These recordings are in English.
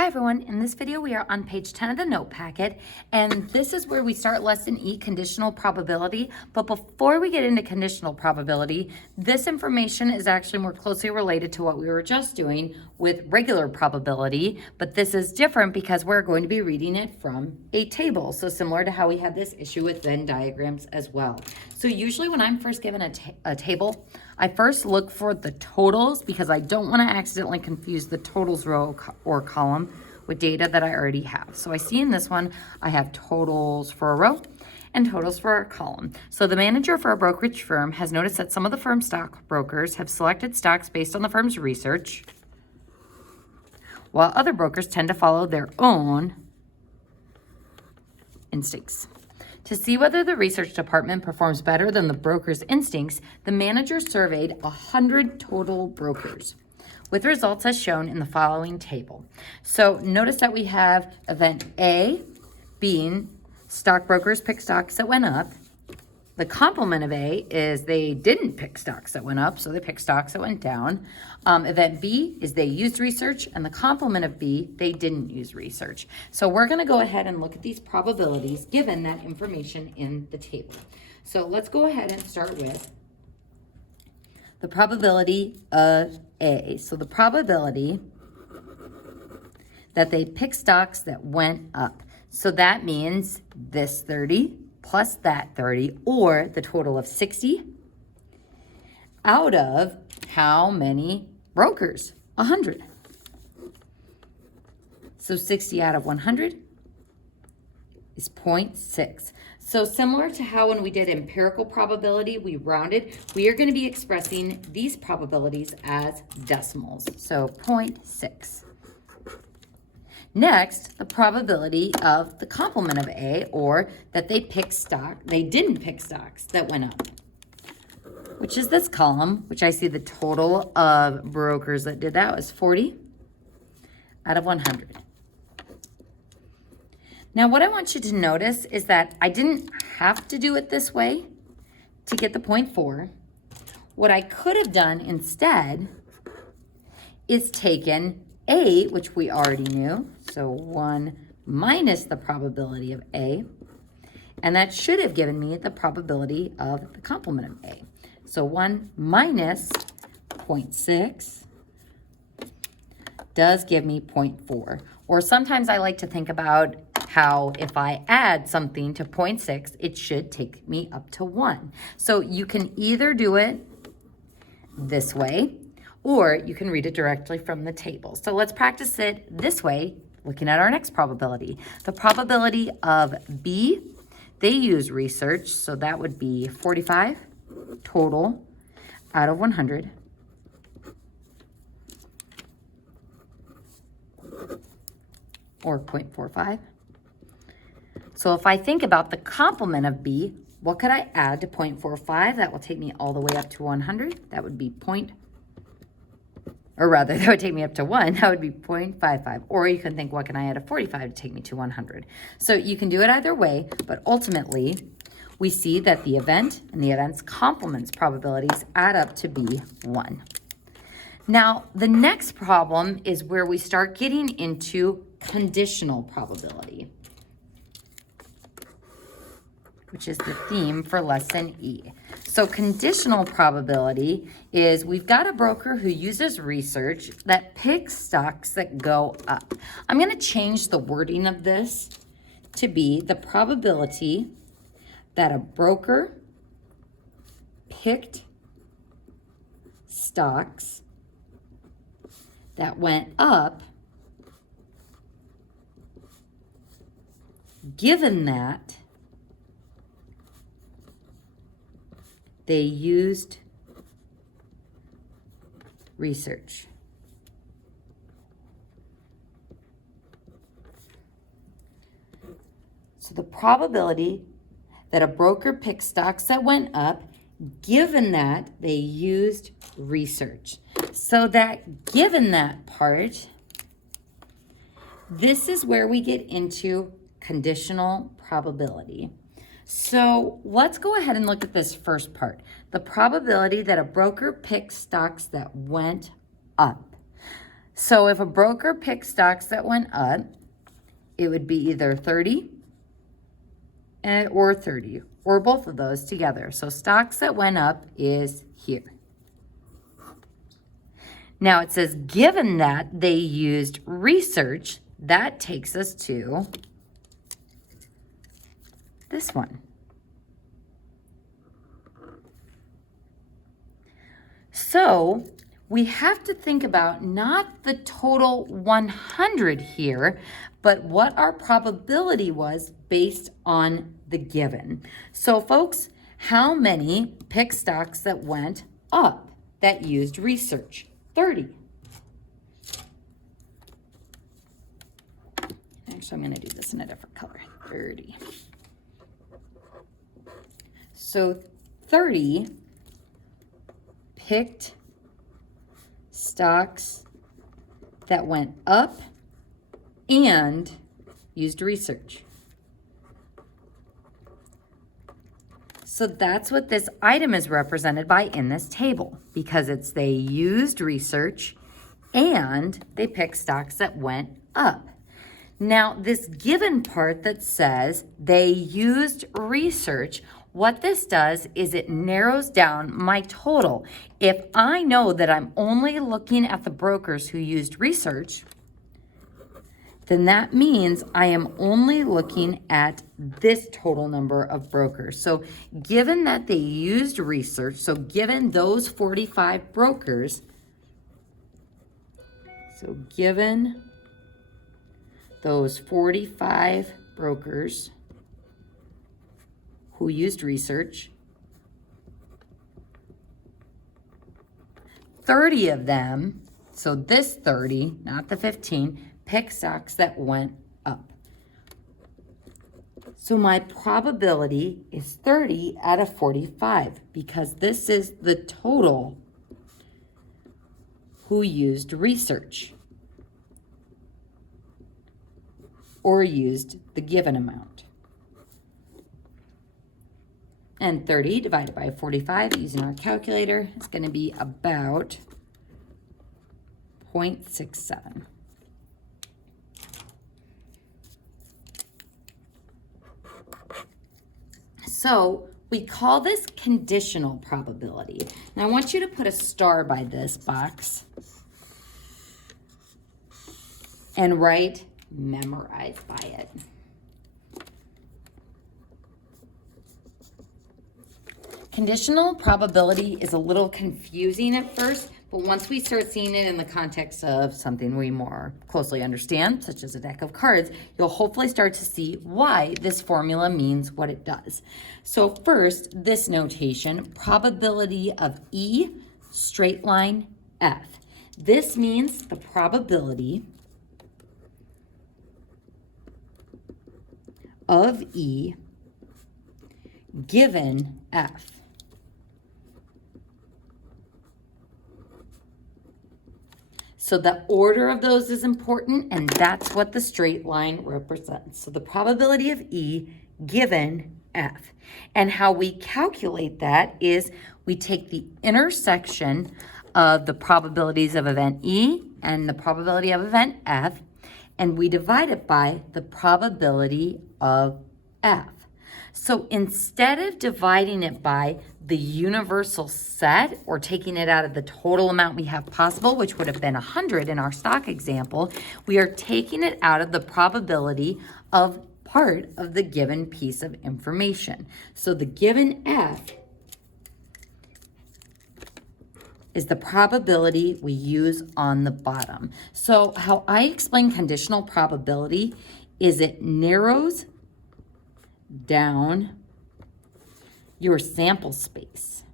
Hi everyone, in this video we are on page 10 of the note packet, and this is where we start lesson E, conditional probability. But before we get into conditional probability, this information is actually more closely related to what we were just doing with regular probability, but this is different because we're going to be reading it from a table. So similar to how we had this issue with Venn diagrams as well. So usually when I'm first given a table, I first look for the totals because I don't want to accidentally confuse the totals row or column with data that I already have. So I see in this one, I have totals for a row and totals for a column. So the manager for a brokerage firm has noticed that some of the firm's stockbrokers have selected stocks based on the firm's research, while other brokers tend to follow their own instincts. To see whether the research department performs better than the broker's instincts, the manager surveyed 100 total brokers, with results as shown in the following table. So notice that we have event A being stockbrokers pick stocks that went up. The complement of A is they didn't pick stocks that went up, so they picked stocks that went down. Event B is they used research, and the complement of B, they didn't use research. So we're going to go ahead and look at these probabilities given that information in the table. So let's go ahead and start with the probability of A. So the probability that they pick stocks that went up. So that means this 30 plus that 30, or the total of 60 out of how many brokers? 100. So 60 out of 100 is 0.6. So similar to how when we did empirical probability, we rounded, we are going to be expressing these probabilities as decimals. So 0.6. Next, the probability of the complement of A, or that they didn't pick stocks that went up, which is this column, which I see the total of brokers that did that was 40 out of 100. Now, what I want you to notice is that I didn't have to do it this way to get the 0.4. What I could have done instead is taken A, which we already knew, so 1 minus the probability of A, and that should have given me the probability of the complement of A. So 1 minus 0.6 does give me 0.4. Or sometimes I like to think about how if I add something to 0.6, it should take me up to 1. So you can either do it this way, or you can read it directly from the table. So let's practice it this way, looking at our next probability. The probability of B, they use research, so that would be 45 total out of 100. Or 0.45. So if I think about the complement of B, what could I add to 0.45? That will take me all the way up to 100. That would be that would take me up to 1. That would be 0.55. Or you can think, what can I add to 45 to take me to 100? So you can do it either way, but ultimately, we see that the event and the event's complements probabilities add up to be 1. Now, the next problem is where we start getting into conditional probability, which is the theme for lesson E. So conditional probability is we've got a broker who uses research that picks stocks that go up. I'm going to change the wording of this to be the probability that a broker picked stocks that went up given that they used research. So the probability that a broker picked stocks that went up, given that they used research. So that given that part, this is where we get into conditional probability. So let's go ahead and look at this first part. The probability that a broker picks stocks that went up. So if a broker picked stocks that went up, it would be either 30 or 30, or both of those together. So stocks that went up is here. Now it says, given that they used research, that takes us to this one. So we have to think about not the total 100 here, but what our probability was based on the given. So folks, how many pick stocks that went up that used research? 30. Actually, I'm going to do this in a different color. 30. So 30 picked stocks that went up and used research. So that's what this item is represented by in this table, because it's they used research and they picked stocks that went up. Now, this given part that says they used research, what this does is it narrows down my total. If I know that I'm only looking at the brokers who used research, then that means I am only looking at this total number of brokers. So given that they used research, so given those 45 brokers, so given those 45 brokers who used research, 30 of them, so this 30, not the 15, pick stocks that went up. So my probability is 30 out of 45 because this is the total who used research or used the given amount. And 30 divided by 45 using our calculator is going to be about 0.67. So we call this conditional probability. Now I want you to put a star by this box and write memorize by it. Conditional probability is a little confusing at first, but once we start seeing it in the context of something we more closely understand, such as a deck of cards, you'll hopefully start to see why this formula means what it does. So first, this notation, probability of E, straight line F. This means the probability of E given F. So the order of those is important, and that's what the straight line represents. So the probability of E given F. And how we calculate that is we take the intersection of the probabilities of event E and the probability of event F, and we divide it by the probability of F. So instead of dividing it by the universal set or taking it out of the total amount we have possible, which would have been 100 in our stock example, we are taking it out of the probability of part of the given piece of information. So the given F is the probability we use on the bottom. So how I explain conditional probability is it narrows down your sample space.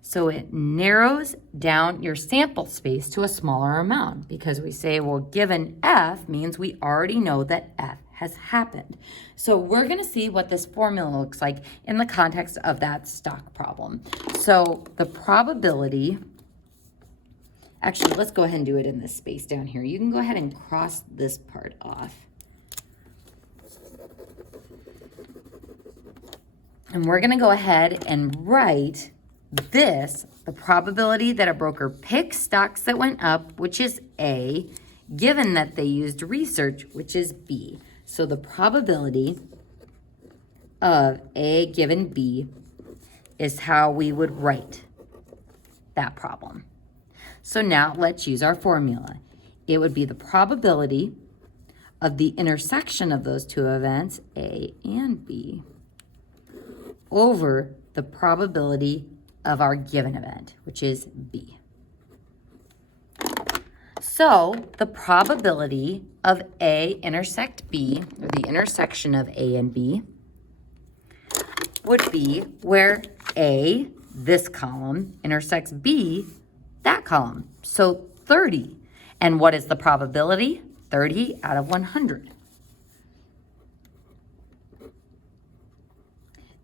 So it narrows down your sample space to a smaller amount because we say, well, given F means we already know that F has happened. So we're going to see what this formula looks like in the context of that stock problem. So the probability, actually, let's go ahead and do it in this space down here. You can go ahead and cross this part off. And we're going to go ahead and write this, the probability that a broker picks stocks that went up, which is A, given that they used research, which is B. So the probability of A given B is how we would write that problem. So now let's use our formula. It would be the probability of the intersection of those two events, A and B, over the probability of our given event, which is B. So the probability of A intersect B, or the intersection of A and B, would be where A, this column, intersects B, that column. So 30. And what is the probability? 30 out of 100.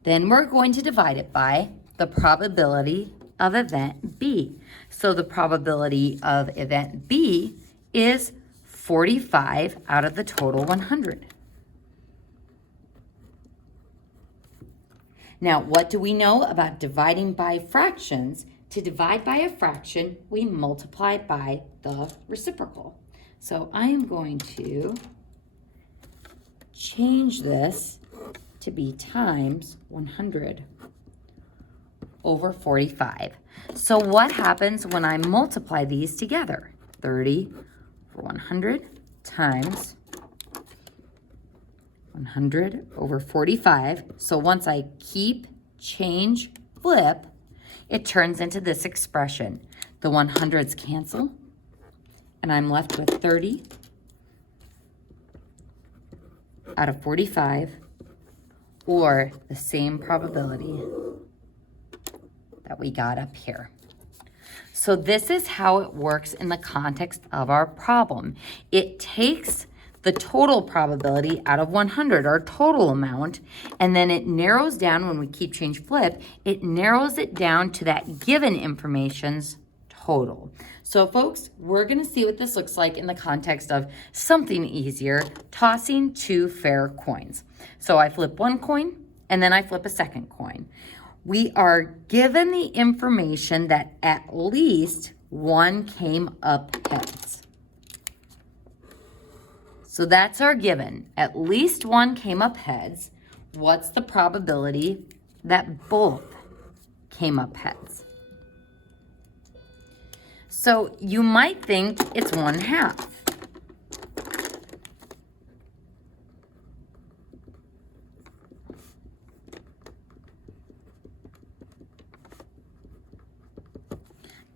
Then we're going to divide it by the probability of event B. So the probability of event B is 45 out of the total 100. Now, what do we know about dividing by fractions? To divide by a fraction, we multiply by the reciprocal. So I am going to change this to be times 100 over 45. So what happens when I multiply these together? 30 over 100 times 100 over 45. So once I keep, change, flip, it turns into this expression. The 100s cancel, and I'm left with 30 out of 45, or the same probability that we got up here. So this is how it works in the context of our problem. It takes the total probability out of 100, our total amount, and then it narrows down when we keep, change, flip, it narrows it down to that given information's total. So folks, we're gonna see what this looks like in the context of something easier, tossing two fair coins. So I flip one coin, and then I flip a second coin. We are given the information that at least one came up heads. So that's our given. At least one came up heads. What's the probability that both came up heads? So you might think it's 1/2.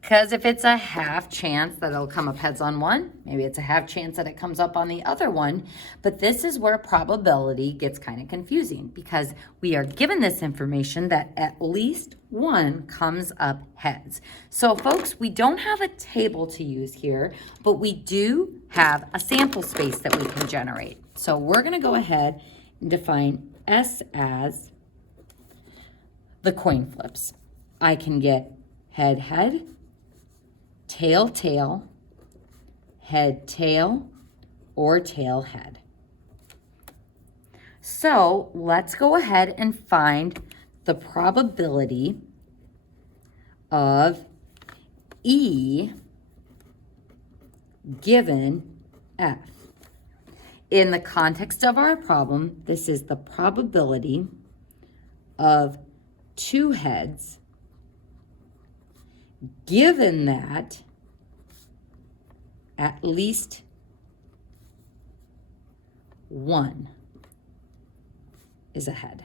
Because if it's a half chance that it'll come up heads on one, maybe it's a half chance that it comes up on the other one. But this is where probability gets kind of confusing, because we are given this information that at least one comes up heads. So folks, we don't have a table to use here, but we do have a sample space that we can generate. So we're going to go ahead and define S as the coin flips. I can get head, head, tail, tail, head, tail, or tail, head. So let's go ahead and find the probability of E given F. In the context of our problem, this is the probability of two heads given that at least one is ahead.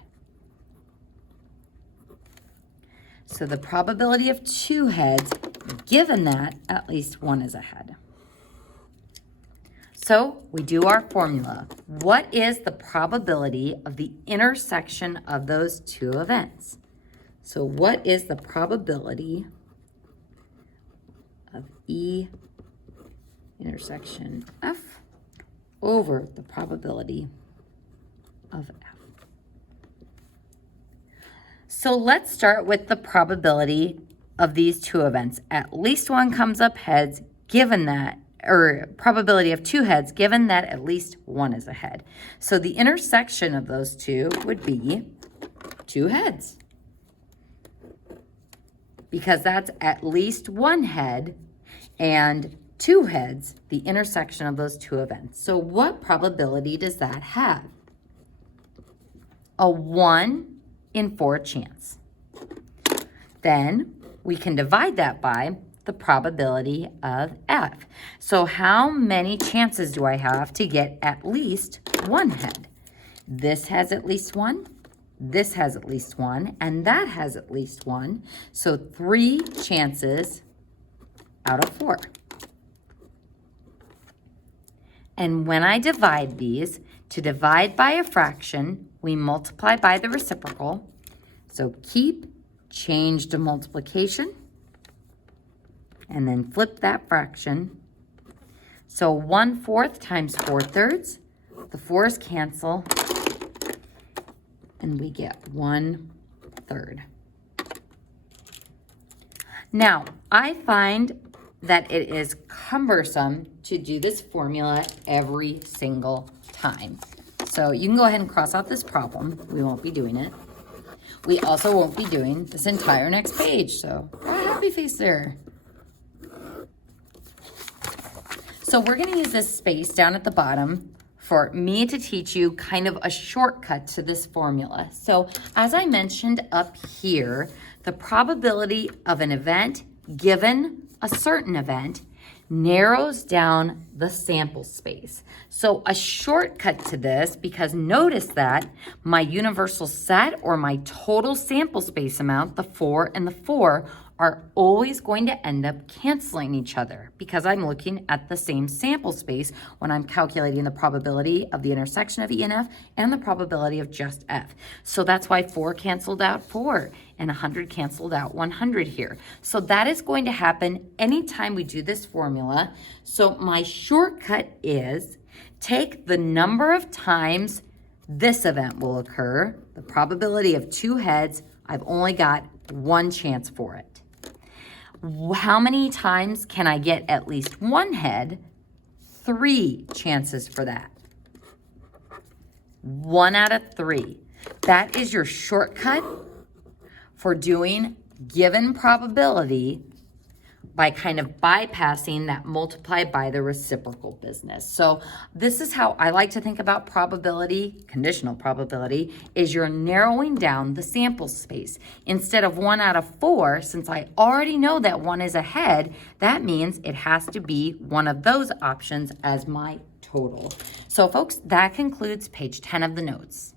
So the probability of two heads given that at least one is ahead. So we do our formula. What is the probability of the intersection of those two events? So what is the probability of E intersection F over the probability of F? So let's start with the probability of these two events. At least one comes up heads given that, or probability of two heads given that at least one is ahead. So the intersection of those two would be two heads. because that's at least one head and two heads, the intersection of those two events. So what probability does that have? A 1 in 4 chance. Then we can divide that by the probability of F. So how many chances do I have to get at least one head? This has at least one, this has at least one, and that has at least one. So 3 chances out of 4. And when I divide these, to divide by a fraction, we multiply by the reciprocal. So keep, change to multiplication, and then flip that fraction. So 1/4 times 4/3, the 4's cancel, and we get 1/3. Now, I find that it is cumbersome to do this formula every single time. So you can go ahead and cross out this problem. We won't be doing it. We also won't be doing this entire next page. So happy face there. So we're going to use this space down at the bottom for me to teach you kind of a shortcut to this formula. So as I mentioned up here, the probability of an event given a certain event narrows down the sample space. So a shortcut to this, because notice that my universal set or my total sample space amount, the 4 and the 4, are always going to end up canceling each other because I'm looking at the same sample space when I'm calculating the probability of the intersection of E and F and the probability of just F. So that's why 4 canceled out 4 and 100 canceled out 100 here. So that is going to happen anytime we do this formula. So my shortcut is take the number of times this event will occur, the probability of 2 heads, I've only got 1 chance for it. How many times can I get at least 1 head? 3 chances for that. 1 out of 3. That is your shortcut for doing given probability by kind of bypassing that multiply by the reciprocal business. So this is how I like to think about probability, conditional probability, is you're narrowing down the sample space. Instead of 1 out of 4, since I already know that 1 is ahead, that means it has to be one of those options as my total. So folks, that concludes page 10 of the notes.